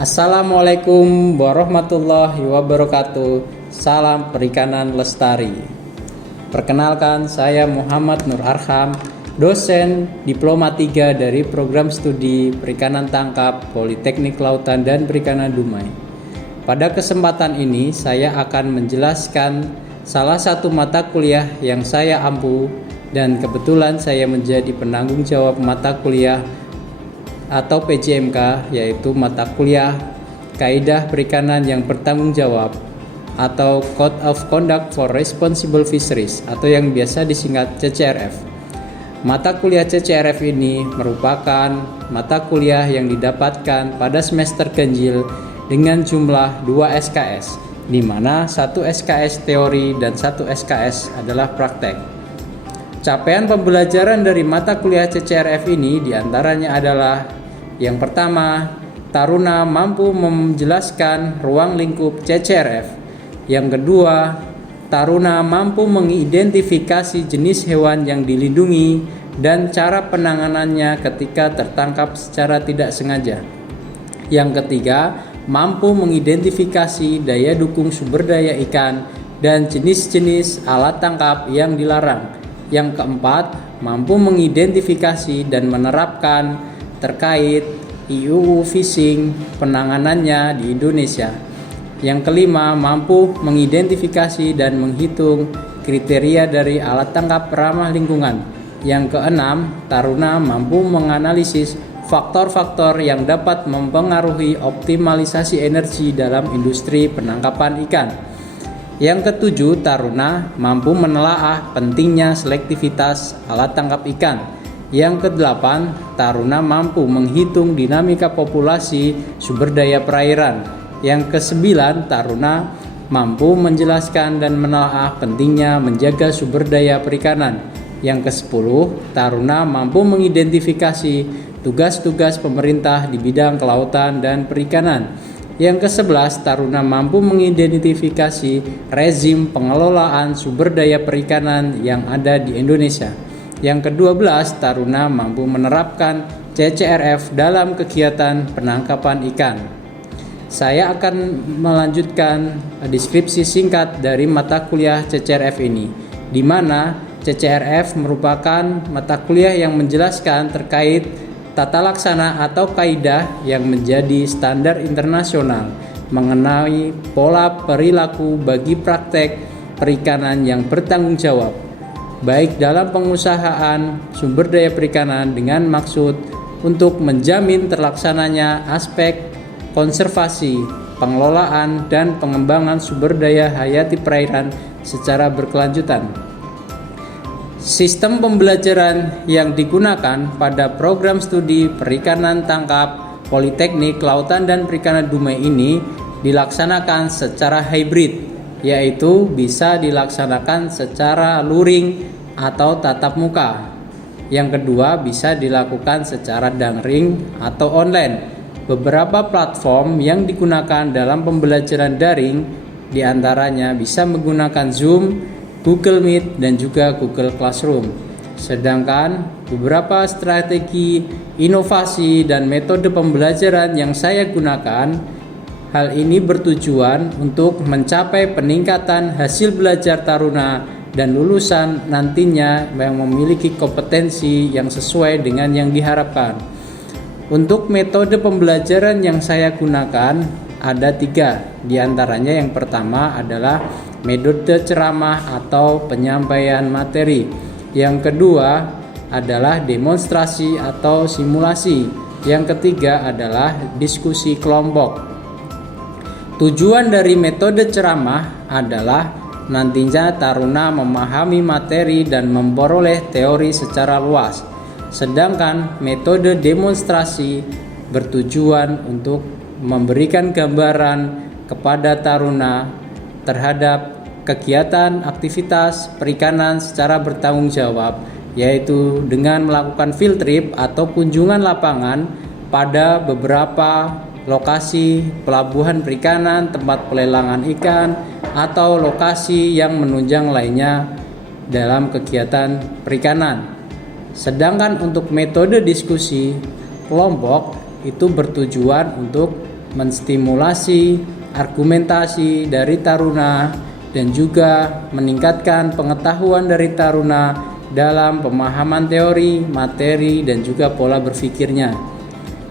Assalamualaikum warahmatullahi wabarakatuh. Salam perikanan lestari. Perkenalkan, saya Muhammad Nur Arham, dosen Diploma 3 dari Program Studi Perikanan Tangkap Politeknik Lautan dan Perikanan Dumai. Pada kesempatan ini saya akan menjelaskan salah satu mata kuliah yang saya ampu dan kebetulan saya menjadi penanggung jawab mata kuliah atau PJMK, yaitu mata kuliah Kaidah Perikanan yang Bertanggung Jawab atau Code of Conduct for Responsible Fisheries atau yang biasa disingkat CCRF. Mata kuliah CCRF ini merupakan mata kuliah yang didapatkan pada semester ganjil dengan jumlah 2 SKS, di mana 1 SKS teori dan 1 SKS adalah praktek. Capaian pembelajaran dari mata kuliah CCRF ini diantaranya adalah: yang pertama, taruna mampu menjelaskan ruang lingkup CCRF. Yang kedua, taruna mampu mengidentifikasi jenis hewan yang dilindungi dan cara penanganannya ketika tertangkap secara tidak sengaja. Yang ketiga, mampu mengidentifikasi daya dukung sumber daya ikan dan jenis-jenis alat tangkap yang dilarang. Yang keempat, mampu mengidentifikasi dan menerapkan terkait IUU Fishing penanganannya di Indonesia. Yang kelima, mampu mengidentifikasi dan menghitung kriteria dari alat tangkap ramah lingkungan. Yang keenam, taruna mampu menganalisis faktor-faktor yang dapat mempengaruhi optimalisasi energi dalam industri penangkapan ikan. Yang ketujuh, taruna mampu menelaah pentingnya selektivitas alat tangkap ikan. Yang kedelapan, taruna mampu menghitung dinamika populasi sumber daya perairan. Yang kesembilan, taruna mampu menjelaskan dan menelaah pentingnya menjaga sumber daya perikanan. Yang kesepuluh, taruna mampu mengidentifikasi tugas-tugas pemerintah di bidang kelautan dan perikanan. Yang ke-11, taruna mampu mengidentifikasi rezim pengelolaan sumber daya perikanan yang ada di Indonesia. Yang ke-12, taruna mampu menerapkan CCRF dalam kegiatan penangkapan ikan. Saya akan melanjutkan deskripsi singkat dari mata kuliah CCRF ini, di mana CCRF merupakan mata kuliah yang menjelaskan terkait tata laksana atau kaidah yang menjadi standar internasional mengenai pola perilaku bagi praktek perikanan yang bertanggung jawab, baik dalam pengusahaan sumber daya perikanan dengan maksud untuk menjamin terlaksananya aspek konservasi, pengelolaan, dan pengembangan sumber daya hayati perairan secara berkelanjutan. Sistem pembelajaran yang digunakan pada program studi perikanan tangkap Politeknik Lautan dan Perikanan Dumai ini dilaksanakan secara hybrid, yaitu bisa dilaksanakan secara luring atau tatap muka. Yang kedua, bisa dilakukan secara daring atau online. Beberapa platform yang digunakan dalam pembelajaran daring diantaranya bisa menggunakan Zoom, Google Meet, dan juga Google Classroom. Sedangkan beberapa strategi, inovasi, dan metode pembelajaran yang saya gunakan, hal ini bertujuan untuk mencapai peningkatan hasil belajar taruna dan lulusan nantinya yang memiliki kompetensi yang sesuai dengan yang diharapkan. Untuk metode pembelajaran yang saya gunakan ada 3. Di antaranya yang pertama adalah metode ceramah atau penyampaian materi. Yang kedua adalah demonstrasi atau simulasi. Yang ketiga adalah diskusi kelompok. Tujuan dari metode ceramah adalah nantinya taruna memahami materi dan memperoleh teori secara luas. Sedangkan metode demonstrasi bertujuan untuk memberikan gambaran kepada taruna terhadap kegiatan aktivitas perikanan secara bertanggung jawab, yaitu dengan melakukan field trip atau kunjungan lapangan pada beberapa lokasi pelabuhan perikanan, tempat pelelangan ikan, atau lokasi yang menunjang lainnya dalam kegiatan perikanan. Sedangkan untuk metode diskusi kelompok itu bertujuan untuk menstimulasi argumentasi dari taruna, dan juga meningkatkan pengetahuan dari taruna dalam pemahaman teori, materi, dan juga pola berpikirnya.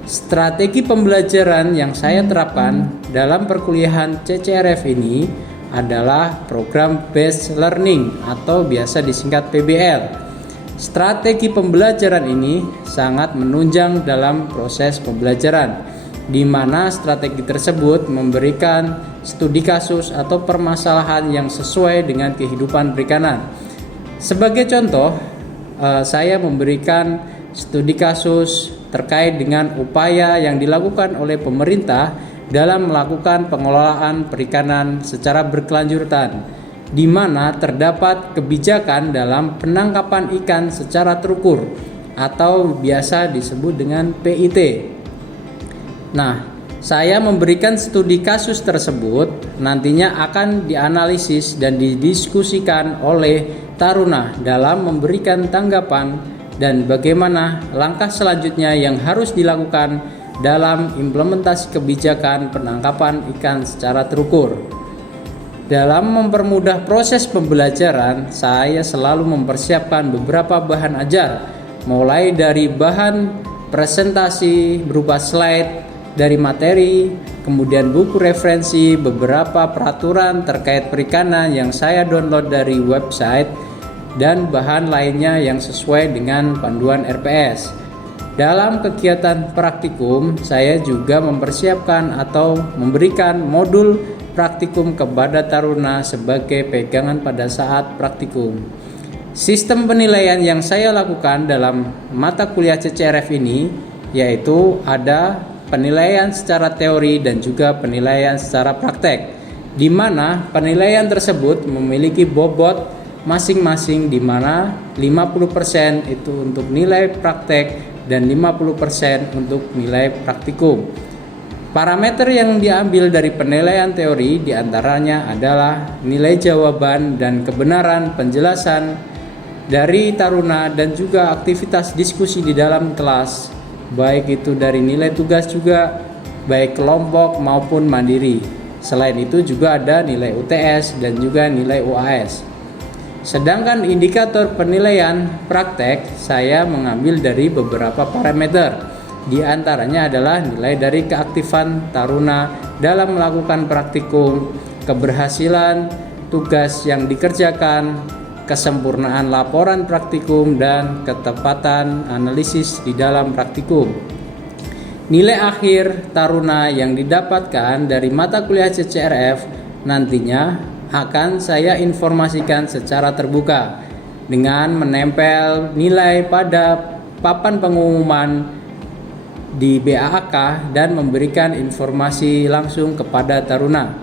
Strategi pembelajaran yang saya terapkan dalam perkuliahan CCRF ini adalah program Based Learning atau biasa disingkat PBL. Strategi pembelajaran ini sangat menunjang dalam proses pembelajaran, di mana strategi tersebut memberikan studi kasus atau permasalahan yang sesuai dengan kehidupan perikanan. Sebagai contoh, saya memberikan studi kasus terkait dengan upaya yang dilakukan oleh pemerintah dalam melakukan pengelolaan perikanan secara berkelanjutan, di mana terdapat kebijakan dalam penangkapan ikan secara terukur atau biasa disebut dengan PIT. Nah, saya memberikan studi kasus tersebut nantinya akan dianalisis dan didiskusikan oleh taruna dalam memberikan tanggapan dan bagaimana langkah selanjutnya yang harus dilakukan dalam implementasi kebijakan penangkapan ikan secara terukur. Dalam mempermudah proses pembelajaran, saya selalu mempersiapkan beberapa bahan ajar, mulai dari bahan presentasi berupa slide dari materi, kemudian buku referensi, beberapa peraturan terkait perikanan yang saya download dari website, dan bahan lainnya yang sesuai dengan panduan RPS. Dalam kegiatan praktikum, saya juga mempersiapkan atau memberikan modul praktikum kepada taruna sebagai pegangan pada saat praktikum. Sistem penilaian yang saya lakukan dalam mata kuliah CCRF ini yaitu ada penilaian secara teori dan juga penilaian secara praktek, di mana penilaian tersebut memiliki bobot masing-masing, di mana 50% itu untuk nilai praktek dan 50% untuk nilai praktikum. Parameter yang diambil dari penilaian teori diantaranya adalah nilai jawaban dan kebenaran penjelasan dari taruna dan juga aktivitas diskusi di dalam kelas, baik itu dari nilai tugas juga, baik kelompok maupun mandiri. Selain itu juga ada nilai UTS dan juga nilai UAS. Sedangkan indikator penilaian praktek saya mengambil dari beberapa parameter. Di antaranya adalah nilai dari keaktifan taruna dalam melakukan praktikum, keberhasilan tugas yang dikerjakan, kesempurnaan laporan praktikum, dan ketepatan analisis di dalam praktikum. Nilai akhir taruna yang didapatkan dari mata kuliah CCRF nantinya akan saya informasikan secara terbuka dengan menempel nilai pada papan pengumuman di BAAK dan memberikan informasi langsung kepada taruna.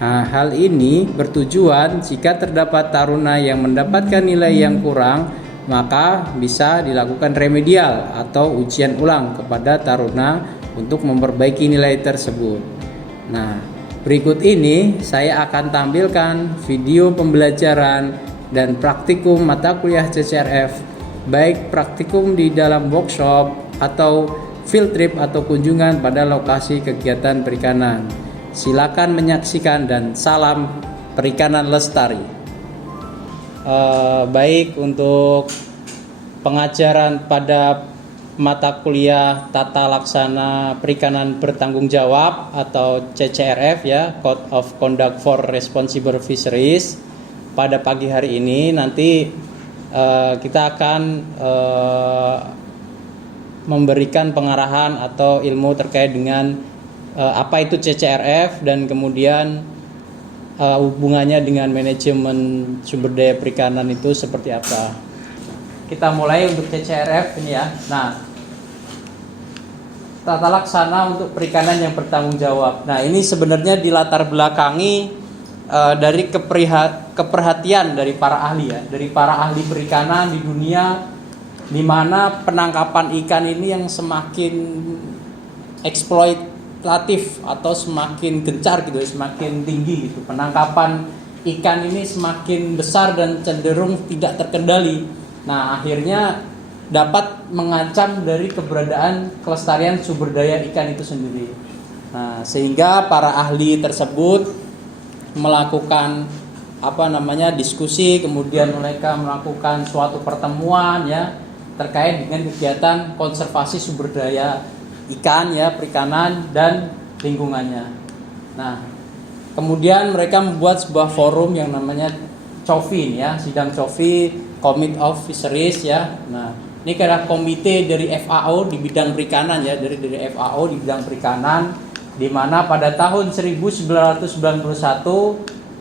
Nah, hal ini bertujuan jika terdapat taruna yang mendapatkan nilai yang kurang, maka bisa dilakukan remedial atau ujian ulang kepada taruna untuk memperbaiki nilai tersebut. Nah, berikut ini saya akan tampilkan video pembelajaran dan praktikum mata kuliah CCRF, baik praktikum di dalam workshop atau field trip atau kunjungan pada lokasi kegiatan perikanan. Silakan menyaksikan dan salam perikanan lestari. Baik, untuk pengajaran pada mata kuliah tata laksana perikanan bertanggung jawab atau CCRF ya, Code of Conduct for Responsible Fisheries, pada pagi hari ini nanti kita akan memberikan pengarahan atau ilmu terkait dengan apa itu CCRF dan kemudian hubungannya dengan manajemen sumber daya perikanan itu seperti apa. Kita mulai untuk CCRF ini ya. Nah, tata laksana untuk perikanan yang bertanggung jawab. Nah, ini sebenarnya dilatar belakangi dari keperhatian dari para ahli ya, dari para ahli perikanan di dunia, di mana penangkapan ikan ini yang semakin eksploitatif atau semakin gencar gitu, semakin tinggi gitu. Penangkapan ikan ini semakin besar dan cenderung tidak terkendali. Nah, akhirnya dapat mengancam dari keberadaan kelestarian sumber daya ikan itu sendiri. Nah, sehingga para ahli tersebut melakukan diskusi, kemudian mereka melakukan suatu pertemuan ya terkait dengan kegiatan konservasi sumber daya ikan ya, perikanan dan lingkungannya. Nah, kemudian mereka membuat sebuah forum yang namanya COFI ya, sidang COFI, Committee of Fisheries ya. Nah, ini adalah komite dari FAO di bidang perikanan ya, dari FAO di bidang perikanan, di mana pada tahun 1991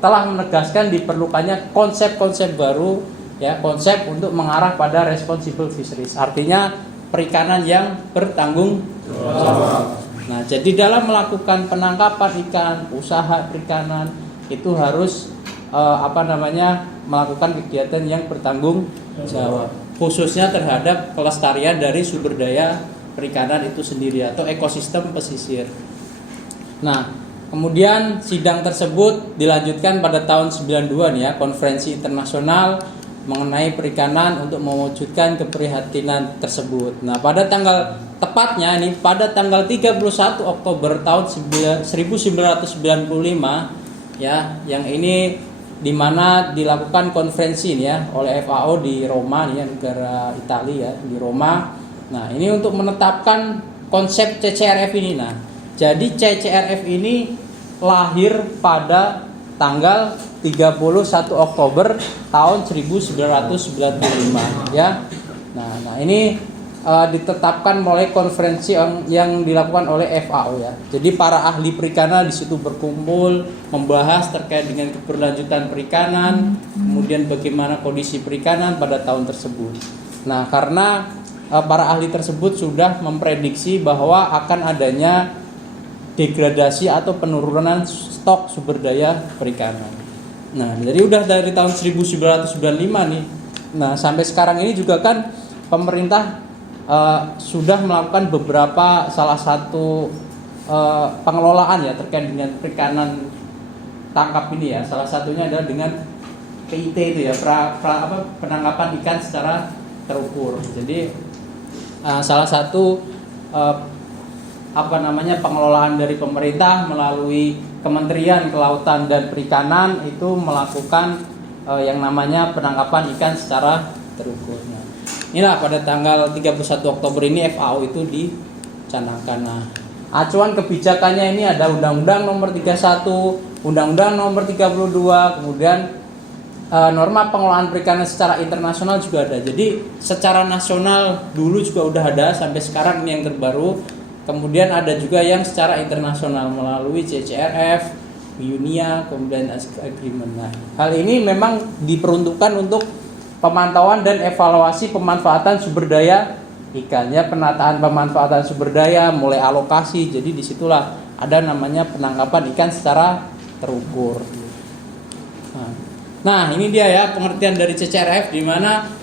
telah menegaskan diperlukannya konsep-konsep baru ya, konsep untuk mengarah pada responsible fisheries, artinya perikanan yang bertanggung jawab. Nah, jadi dalam melakukan penangkapan ikan, usaha perikanan itu harus melakukan kegiatan yang bertanggung jawab, khususnya terhadap kelestarian dari sumber daya perikanan itu sendiri atau ekosistem pesisir. Nah, kemudian sidang tersebut dilanjutkan pada tahun 92 nih ya, konferensi internasional mengenai perikanan untuk mewujudkan keprihatinan tersebut. Nah, pada tepatnya pada tanggal 31 Oktober tahun 1995 ya, yang ini di mana dilakukan konferensi nih ya oleh FAO di Roma nih ya, negara Italia ya, di Roma. Nah, ini untuk menetapkan konsep CCRF ini. Nah, jadi CCRF ini lahir pada tanggal 31 Oktober tahun 1995 ya. Nah ini ditetapkan oleh konferensi yang dilakukan oleh FAO ya. Jadi para ahli perikanan di situ berkumpul membahas terkait dengan keberlanjutan perikanan, kemudian bagaimana kondisi perikanan pada tahun tersebut. Nah, karena para ahli tersebut sudah memprediksi bahwa akan adanya degradasi atau penurunan stok sumber daya perikanan. Nah, dari tahun 1995 nih. Nah, sampai sekarang ini juga kan pemerintah sudah melakukan beberapa salah satu pengelolaan ya terkait dengan perikanan tangkap ini ya. Salah satunya adalah dengan PIT itu ya, penangkapan ikan secara terukur. Jadi salah satu pengelolaan dari pemerintah melalui Kementerian Kelautan dan Perikanan itu melakukan yang namanya penangkapan ikan secara terukur. Nah, inilah pada tanggal 31 Oktober ini FAO itu dicanangkan. Nah, acuan kebijakannya ini ada Undang-Undang Nomor 31, Undang-Undang Nomor 32, kemudian norma pengelolaan perikanan secara internasional juga ada. Jadi secara nasional dulu juga udah ada, sampai sekarang ini yang terbaru. Kemudian ada juga yang secara internasional melalui CCRF, UNIA, kemudian Agreement. Nah, hal ini memang diperuntukkan untuk pemantauan dan evaluasi pemanfaatan sumber daya ikan ya, penataan pemanfaatan sumber daya, mulai alokasi. Jadi disitulah ada namanya penangkapan ikan secara terukur. Nah, ini dia ya pengertian dari CCRF, di mana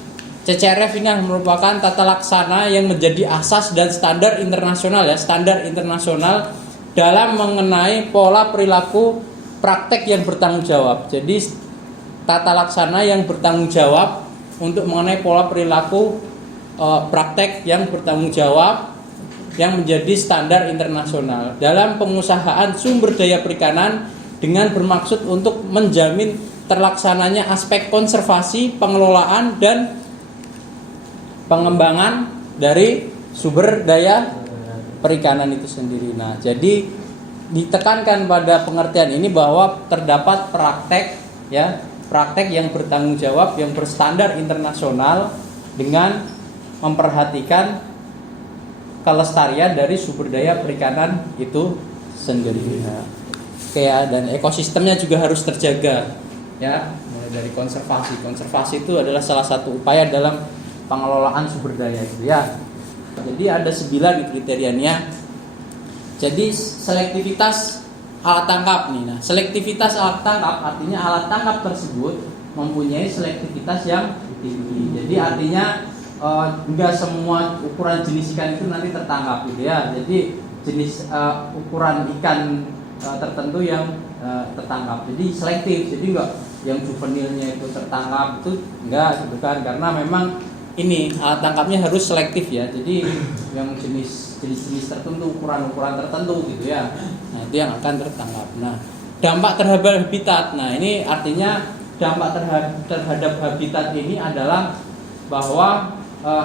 CCRF ini merupakan tata laksana yang menjadi asas dan standar internasional ya, standar internasional dalam mengenai pola perilaku praktek yang bertanggung jawab. Jadi tata laksana yang bertanggung jawab untuk mengenai pola perilaku praktek yang bertanggung jawab yang menjadi standar internasional dalam pengusahaan sumber daya perikanan dengan bermaksud untuk menjamin terlaksananya aspek konservasi, pengelolaan dan pengembangan dari sumber daya perikanan itu sendiri. Nah, jadi ditekankan pada pengertian ini bahwa terdapat praktek yang bertanggung jawab, yang berstandar internasional dengan memperhatikan kelestarian dari sumber daya perikanan itu sendiri. Dan ekosistemnya juga harus terjaga ya, mulai dari konservasi. Konservasi itu adalah salah satu upaya dalam pengelolaan sumber daya itu ya. Jadi ada 9 kriterianya. Jadi selektivitas alat tangkap nih. Nah, selektivitas alat tangkap artinya alat tangkap tersebut mempunyai selektivitas yang tinggi. Jadi artinya enggak semua ukuran jenis ikan itu nanti tertangkap gitu ya. Jadi jenis ukuran ikan tertentu yang tertangkap. Jadi selektif. Jadi enggak yang juvenilnya itu tertangkap itu enggak gitu kan, karena memang ini alat tangkapnya harus selektif ya. Jadi yang jenis tertentu, ukuran tertentu gitu ya. Nah, itu yang akan tertangkap. Nah, dampak terhadap habitat. Nah, ini artinya dampak terhadap habitat ini adalah bahwa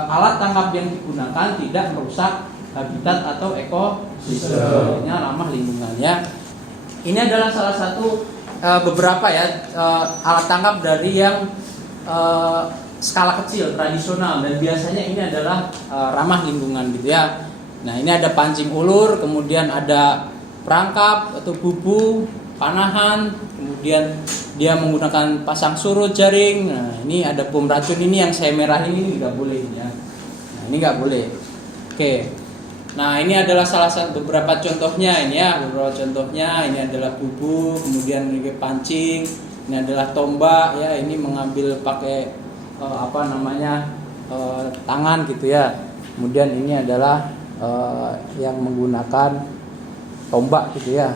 alat tangkap yang digunakan tidak merusak habitat atau ekosistem, ramah lingkungan ya. Ini adalah salah satu beberapa ya alat tangkap dari yang skala kecil tradisional, dan biasanya ini adalah ramah lingkungan gitu ya. Nah, ini ada pancing ulur, kemudian ada perangkap atau bubu, panahan, kemudian dia menggunakan pasang surut jaring. Nah, ini ada bom racun, ini yang saya merah ini nggak boleh ya. Nah, ini nggak boleh. Oke. Nah, ini adalah salah satu beberapa contohnya ini ya, beberapa contohnya. Ini adalah bubu, kemudian ini pancing, ini adalah tombak ya, ini mengambil pakai tangan gitu ya. Kemudian ini adalah yang menggunakan tombak gitu ya.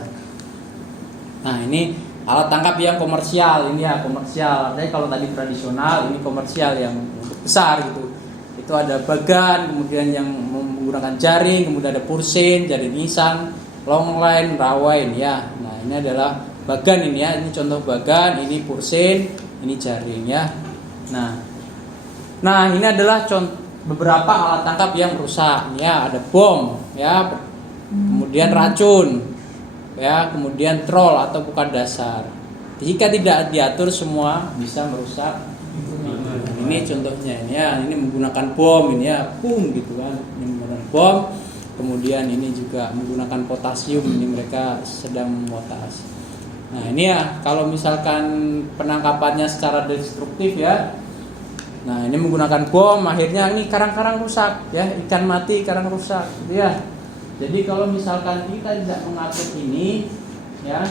Nah, ini alat tangkap yang komersial, ini ya komersial. Artinya kalau tadi tradisional, ini komersial yang besar gitu. Itu ada bagan, kemudian yang menggunakan jaring, kemudian ada pursin, jaring nisang, longline, rawain ya. Nah, ini adalah bagan ini ya, ini contoh bagan, ini pursin, ini jaring ya. Nah, ini adalah beberapa alat tangkap yang rusak ya. Ada bom ya, kemudian racun ya, kemudian troll atau bukan dasar. Jika tidak diatur semua bisa merusak. Ini contohnya ini ya, ini menggunakan bom ini ya, boom gitu kan. Ini menggunakan bom. Kemudian ini juga menggunakan potasium, ini mereka sedang memotas. Nah, ini ya kalau misalkan penangkapannya secara destruktif ya. Nah, ini menggunakan bom, akhirnya ini karang-karang rusak ya, ikan mati, karang rusak gitu ya. Jadi kalau misalkan kita tidak mengatur ini ya,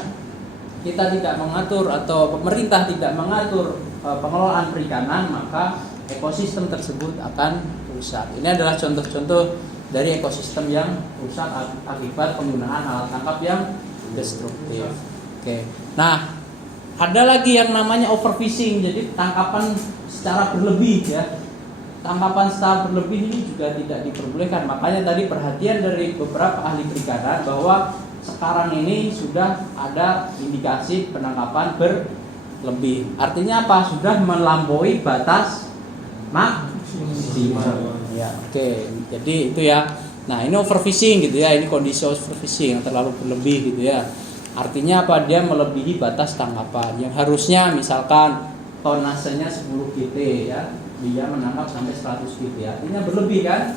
kita tidak mengatur atau pemerintah tidak mengatur pengelolaan perikanan, maka ekosistem tersebut akan rusak. Ini adalah contoh-contoh dari ekosistem yang rusak akibat penggunaan alat tangkap yang destruktif. Oke. Nah, ada lagi yang namanya overfishing, jadi tangkapan secara berlebih ya. Tangkapan secara berlebih ini juga tidak diperbolehkan. Makanya tadi perhatian dari beberapa ahli perikanan bahwa sekarang ini sudah ada indikasi penangkapan berlebih. Artinya apa? Sudah melampaui batas maksimum. Ya, oke. Jadi itu ya. Nah, ini overfishing gitu ya. Ini kondisi overfishing yang terlalu berlebih gitu ya. Artinya apa? Dia melebihi batas tangkapan yang harusnya misalkan tonasenya 10 gt ya, dia menangkap sampai 100 gt. Artinya berlebih kan?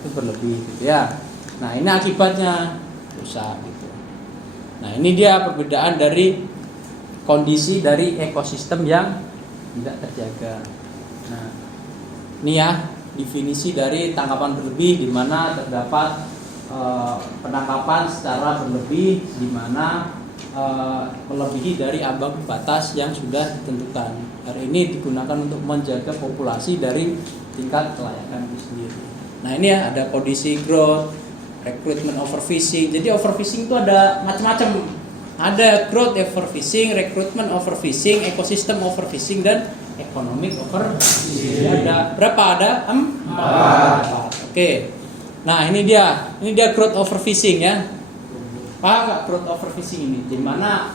Itu berlebih gitu ya. Nah, ini akibatnya rusak gitu. Nah, ini dia perbedaan dari kondisi dari ekosistem yang tidak terjaga. Nah, ini ya definisi dari tangkapan berlebih, di mana terdapat penangkapan secara berlebih di mana melebihi dari ambang batas yang sudah ditentukan. Hari ini digunakan untuk menjaga populasi dari tingkat kelayakan itu sendiri. Nah, ini ya ada kondisi growth, recruitment overfishing. Jadi overfishing itu ada macam-macam. Ada growth overfishing, recruitment overfishing, ekosistem overfishing, dan economic overfishing. Ada berapa? Ada 4. Oke. Nah, ini dia growth overfishing ya. Apa growth overfishing ini? Di mana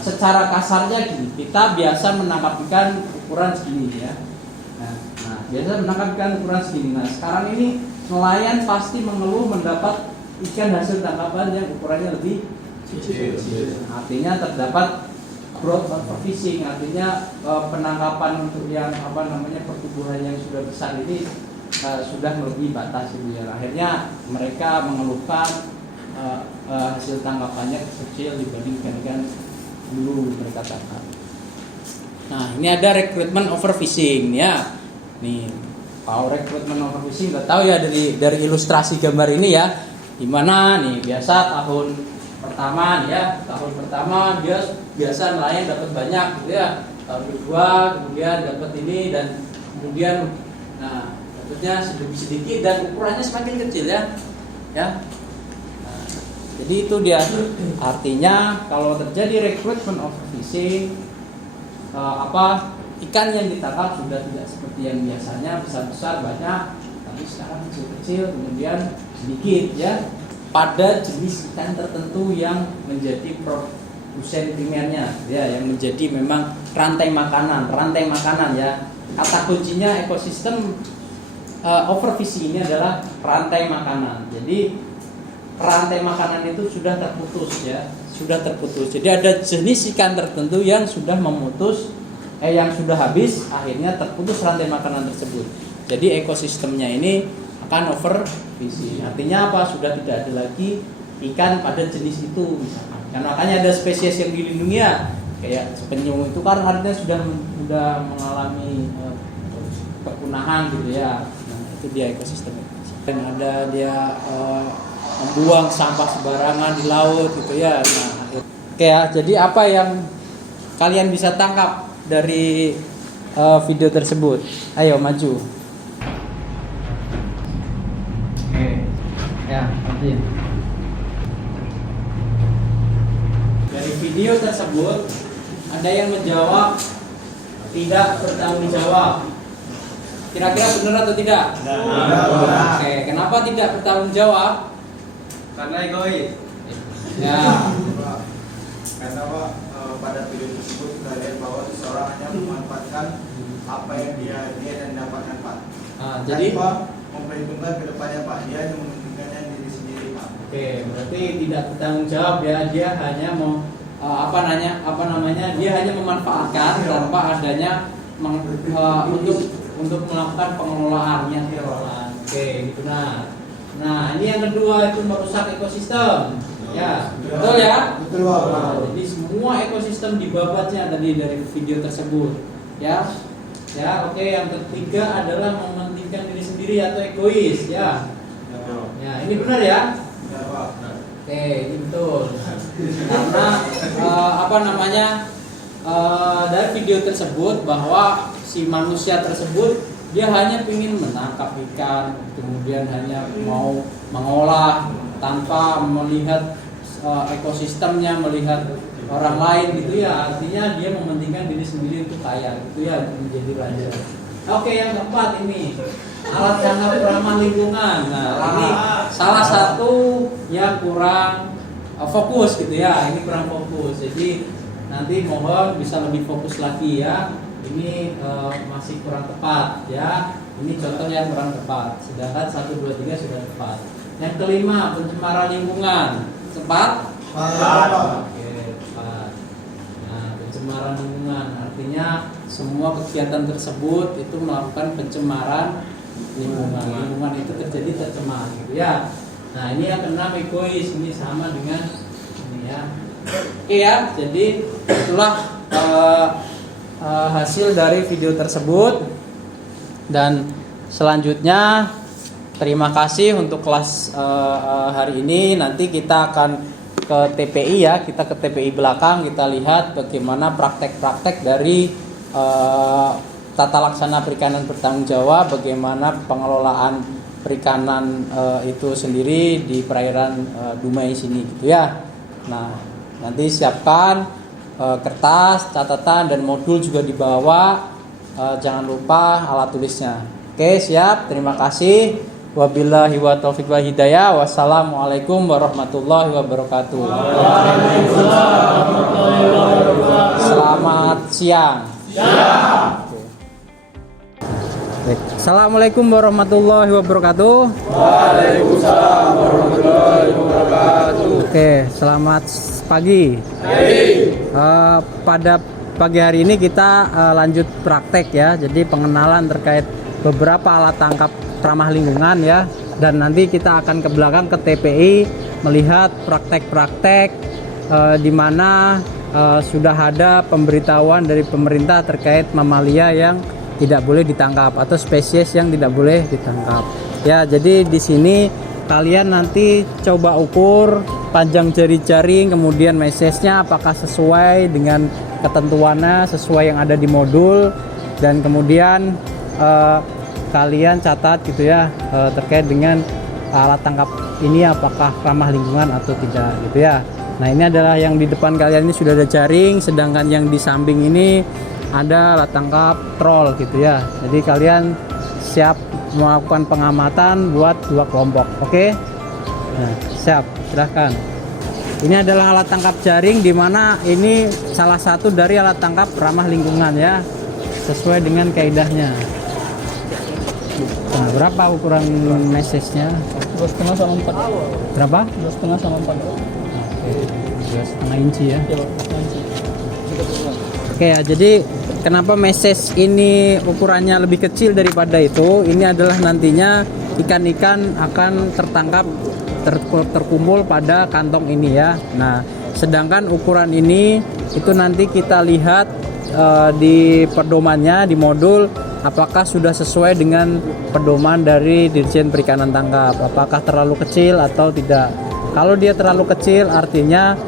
secara kasarnya gini, kita biasa menangkap ikan ukuran segini ya. Nah, biasa menangkap ikan ukuran segini. Nah, sekarang ini nelayan pasti mengeluh mendapat ikan hasil tangkapan yang ukurannya lebih kecil. Artinya terdapat growth overfishing, artinya penangkapan untuk yang pertumbuhan yang sudah besar ini sudah melebihi batas itu ya. Akhirnya mereka mengeluhkan hasil tangkapannya kecil dibandingkan dengan dulu mereka tangkap. Nah, ini ada recruitment overfishing ya. Nih, kalau recruitment overfishing nggak tahu ya dari ilustrasi gambar ini ya. Gimana nih, biasa tahun pertama dia biasa nelayan dapat banyak gitu ya. Tahun kedua kemudian dapat ini, dan kemudian dapatnya sedikit dan ukurannya semakin kecil ya. Nah, jadi itu dia. Artinya kalau terjadi recruitment overfishing, ikan yang ditangkap sudah tidak seperti yang biasanya besar-besar banyak, tapi sekarang kecil-kecil kemudian sedikit ya, pada jenis ikan tertentu yang menjadi produsen primernya ya, yang menjadi memang rantai makanan ya. Kata kuncinya ekosistem overfishing ini adalah rantai makanan. Jadi rantai makanan itu sudah terputus ya, sudah terputus. Jadi ada jenis ikan tertentu yang sudah yang sudah habis, akhirnya terputus rantai makanan tersebut. Jadi ekosistemnya ini akan overfishing. Artinya apa? Sudah tidak ada lagi ikan pada jenis itu misalkan. Dan makanya ada spesies yang dilindungi ya, kayak penyu itu kan artinya sudah mengalami kepunahan gitu ya. Nah, itu dia ekosistem. Dan ada dia membuang sampah sembarangan di laut gitu ya. Nah, oke ya, jadi apa yang kalian bisa tangkap dari video tersebut? Ayo maju. Oke. Ya, lanjut. Dari video tersebut ada yang menjawab tidak bertanggung jawab. Kira-kira benar atau tidak? Benar. Oke, kenapa tidak bertanggung jawab? Karena egois. Ya. Karena Pak, pada video tersebut kita lihat bahwa seseorang hanya memanfaatkan apa yang dia dan dapatkan Pak. Jadi Pak memperhitungkan ke depannya Pak, dia hanya mementingkannya diri sendiri Pak. Oke, berarti tidak bertanggung jawab ya, dia hanya mau dia hanya memanfaatkan tanpa adanya untuk melakukan pengelolaannya. Oke, gitu nah ini yang kedua itu merusak ekosistem. Ya, betul ya? Betul Pak. Nah, jadi semua ekosistem dibabatnya tadi dari video tersebut. Ya. Ya, oke, yang ketiga adalah mementingkan diri sendiri atau egois, ya. Ya, ini benar ya? Ya Pak. Oke, ini betul. Karena dari video tersebut bahwa si manusia tersebut dia hanya ingin menangkap ikan, kemudian hanya mau mengolah tanpa melihat ekosistemnya, melihat orang lain gitu ya. Artinya dia mementingkan diri sendiri untuk kaya gitu ya, menjadi raja. Oke, yang keempat ini alat tangkap ramah lingkungan. Nah, ini salah satu yang kurang fokus gitu ya. Ini kurang fokus. Jadi nanti mohon bisa lebih fokus lagi ya. Ini masih kurang tepat ya. Ini contoh yang kurang tepat. Sedangkan 1, 2, 3 sudah tepat. Yang kelima, pencemaran lingkungan. Tepat? Oke, tepat. Nah, pencemaran lingkungan artinya semua kegiatan tersebut itu melakukan pencemaran lingkungan. Lingkungan itu terjadi tercemar gitu ya. Nah, ini yang keenam egois. Ini sama dengan ini ya. Oke ya. Jadi itulah hasil dari video tersebut. Dan selanjutnya terima kasih untuk kelas hari ini. Nanti kita akan ke TPI ya, kita ke TPI belakang, kita lihat bagaimana praktek-praktek dari tata laksana perikanan bertanggung jawab, bagaimana pengelolaan perikanan itu sendiri di perairan Dumai sini gitu ya. Nah, nanti siapkan kertas, catatan dan modul juga dibawa. Jangan lupa alat tulisnya. Oke, siap. Terima kasih. Wabillahi wa taufiq wa hidayah. Wassalamualaikum warahmatullahi wabarakatuh. Selamat siang. Assalamualaikum warahmatullahi wabarakatuh. Waalaikumsalam warahmatullahi wabarakatuh. Oke, selamat pagi. Pada pagi hari ini kita lanjut praktek ya. Jadi pengenalan terkait beberapa alat tangkap ramah lingkungan ya. Dan nanti kita akan ke belakang ke TPI melihat praktek-praktek di mana sudah ada pemberitahuan dari pemerintah terkait mamalia yang tidak boleh ditangkap atau spesies yang tidak boleh ditangkap. Ya, jadi di sini kalian nanti coba ukur panjang jari-jari, kemudian mesesnya apakah sesuai dengan ketentuannya, sesuai yang ada di modul, dan kemudian kalian catat gitu ya terkait dengan alat tangkap ini apakah ramah lingkungan atau tidak gitu ya. Nah, ini adalah yang di depan kalian ini sudah ada jaring, sedangkan yang di samping ini ada alat tangkap troll gitu ya. Jadi kalian siap melakukan pengamatan buat 2 kelompok. Oke? Nah, siap, silahkan. Ini adalah alat tangkap jaring, di mana ini salah satu dari alat tangkap ramah lingkungan ya, sesuai dengan kaidahnya. Nah, berapa ukuran message-nya? 2,5 sama 4. Berapa? 2,5 sama 4. Oke, 2,5 inci ya. Ya, 2,5 inci. Oke ya, jadi kenapa message ini ukurannya lebih kecil daripada itu? Ini adalah nantinya ikan-ikan akan tertangkap terkumpul pada kantong ini ya. Nah, sedangkan ukuran ini itu nanti kita lihat di pedomannya di modul, apakah sudah sesuai dengan pedoman dari Dirjen Perikanan Tangkap, apakah terlalu kecil atau tidak. Kalau dia terlalu kecil artinya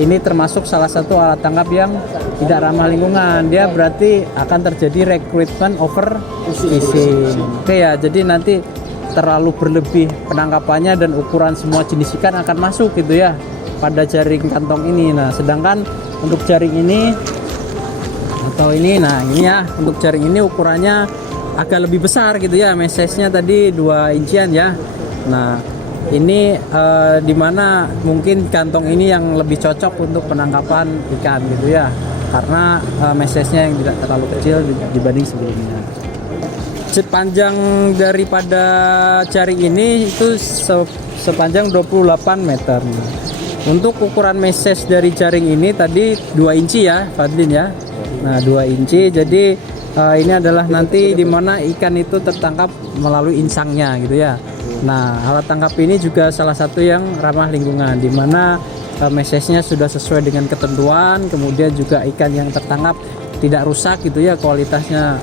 ini termasuk salah satu alat tangkap yang tidak ramah lingkungan. Dia berarti akan terjadi recruitment over fishing. Oke ya, jadi nanti terlalu berlebih penangkapannya dan ukuran semua jenis ikan akan masuk gitu ya pada jaring kantong ini. Nah, sedangkan untuk jaring ini atau ini, nah ini ya, untuk jaring ini ukurannya agak lebih besar gitu ya. Message-nya tadi 2 incian ya. Nah, ini dimana mungkin kantong ini yang lebih cocok untuk penangkapan ikan gitu ya, karena message-nya yang tidak terlalu kecil dibanding sebelumnya. Sepanjang daripada jaring ini itu sepanjang 28 meter. Untuk ukuran message dari jaring ini tadi 2 inci ya Fadlin ya. Nah, 2 inci, jadi ini adalah nanti dimana ikan itu tertangkap melalui insangnya gitu ya. Nah, alat tangkap ini juga salah satu yang ramah lingkungan, dimana message-nya sudah sesuai dengan ketentuan, kemudian juga ikan yang tertangkap tidak rusak gitu ya, kualitasnya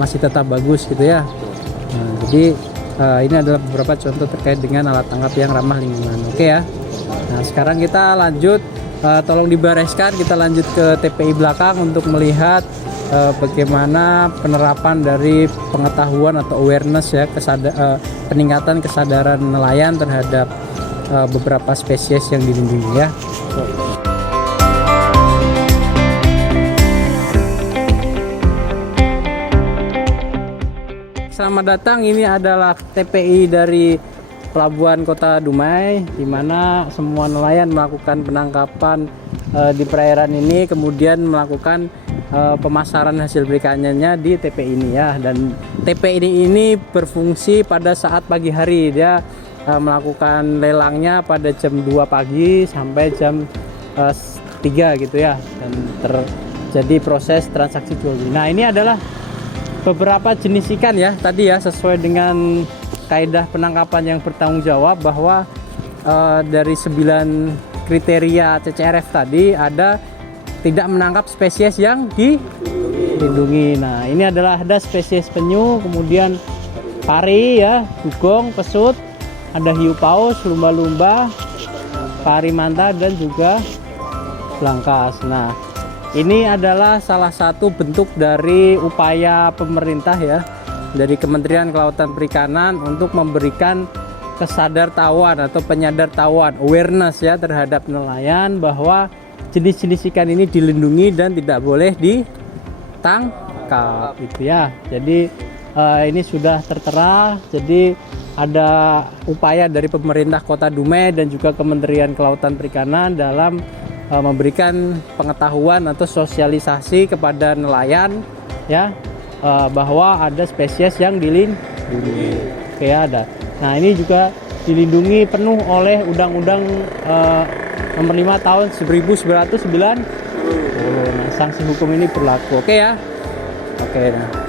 masih tetap bagus gitu ya. Nah, jadi ini adalah beberapa contoh terkait dengan alat tangkap yang ramah lingkungan. Oke ya. Nah, sekarang kita lanjut, tolong dibereskan, kita lanjut ke TPI belakang untuk melihat bagaimana penerapan dari pengetahuan atau awareness ya, peningkatan kesadaran nelayan terhadap beberapa spesies yang dilindungi ya. Selamat datang, ini adalah TPI dari Pelabuhan Kota Dumai, di mana semua nelayan melakukan penangkapan di perairan ini, kemudian melakukan pemasaran hasil perikanannya di TPI ini ya. Dan TPI ini berfungsi pada saat pagi hari, dia melakukan lelangnya pada jam 2 pagi sampai jam 3 gitu ya, dan terjadi proses transaksi jual beli. Nah, ini adalah beberapa jenis ikan ya tadi ya, sesuai dengan kaidah penangkapan yang bertanggung jawab, bahwa dari 9 kriteria CCRF tadi ada tidak menangkap spesies yang dilindungi. Nah, ini adalah ada spesies penyu, kemudian pari ya, dugong, pesut, ada hiu paus, lumba-lumba, pari manta, dan juga belangkas. Nah, ini adalah salah satu bentuk dari upaya pemerintah ya, dari Kementerian Kelautan Perikanan untuk memberikan kesadartahuan atau penyadartahuan, awareness ya, terhadap nelayan bahwa jenis-jenis ikan ini dilindungi dan tidak boleh ditangkap gitu ya. Jadi ini sudah tertera. Jadi ada upaya dari pemerintah Kota Dumai dan juga Kementerian Kelautan Perikanan dalam memberikan pengetahuan atau sosialisasi kepada nelayan ya, bahwa ada spesies yang dilindungi. Oke, ada. Nah, ini juga dilindungi penuh oleh Undang-Undang Nomor 5 tahun 1990. Nah, sanksi hukum ini berlaku. Oke ya. Oke. Nah.